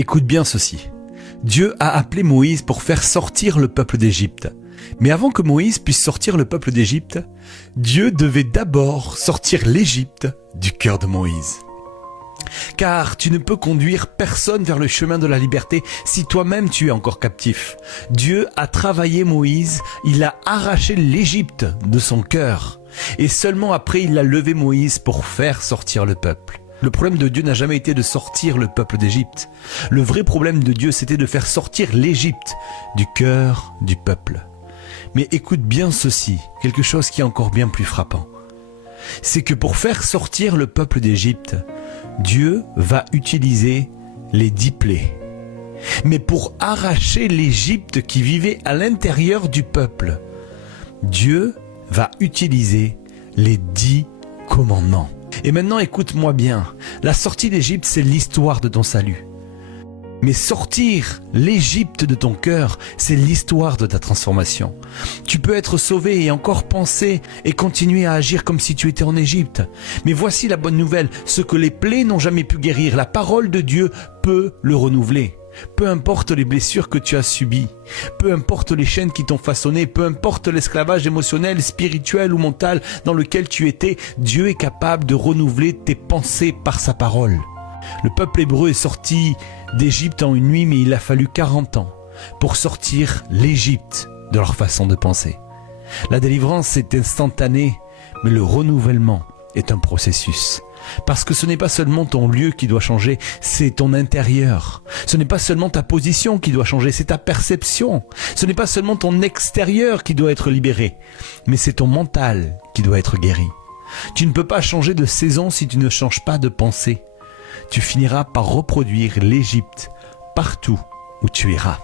Écoute bien ceci. Dieu a appelé Moïse pour faire sortir le peuple d'Égypte. Mais avant que Moïse puisse sortir le peuple d'Égypte, Dieu devait d'abord sortir l'Égypte du cœur de Moïse. Car tu ne peux conduire personne vers le chemin de la liberté si toi-même tu es encore captif. Dieu a travaillé Moïse, il a arraché l'Égypte de son cœur. Et seulement après il a levé Moïse pour faire sortir le peuple. Le problème de Dieu n'a jamais été de sortir le peuple d'Égypte. Le vrai problème de Dieu, c'était de faire sortir l'Égypte du cœur du peuple. Mais écoute bien ceci, quelque chose qui est encore bien plus frappant. C'est que pour faire sortir le peuple d'Égypte, Dieu va utiliser les 10 plaies. Mais pour arracher l'Égypte qui vivait à l'intérieur du peuple, Dieu va utiliser les 10 commandements. Et maintenant écoute-moi bien, la sortie d'Égypte c'est l'histoire de ton salut. Mais sortir l'Égypte de ton cœur, c'est l'histoire de ta transformation. Tu peux être sauvé et encore penser et continuer à agir comme si tu étais en Égypte. Mais voici la bonne nouvelle, ce que les plaies n'ont jamais pu guérir, la parole de Dieu peut le renouveler. Peu importe les blessures que tu as subies, peu importe les chaînes qui t'ont façonné, peu importe l'esclavage émotionnel, spirituel ou mental dans lequel tu étais, Dieu est capable de renouveler tes pensées par sa parole. Le peuple hébreu est sorti d'Égypte en une nuit, mais il a fallu 40 ans pour sortir l'Égypte de leur façon de penser. La délivrance est instantanée, mais le renouvellement est un processus. Parce que ce n'est pas seulement ton lieu qui doit changer, c'est ton intérieur. Ce n'est pas seulement ta position qui doit changer, c'est ta perception. Ce n'est pas seulement ton extérieur qui doit être libéré, mais c'est ton mental qui doit être guéri. Tu ne peux pas changer de saison si tu ne changes pas de pensée. Tu finiras par reproduire l'Égypte partout où tu iras.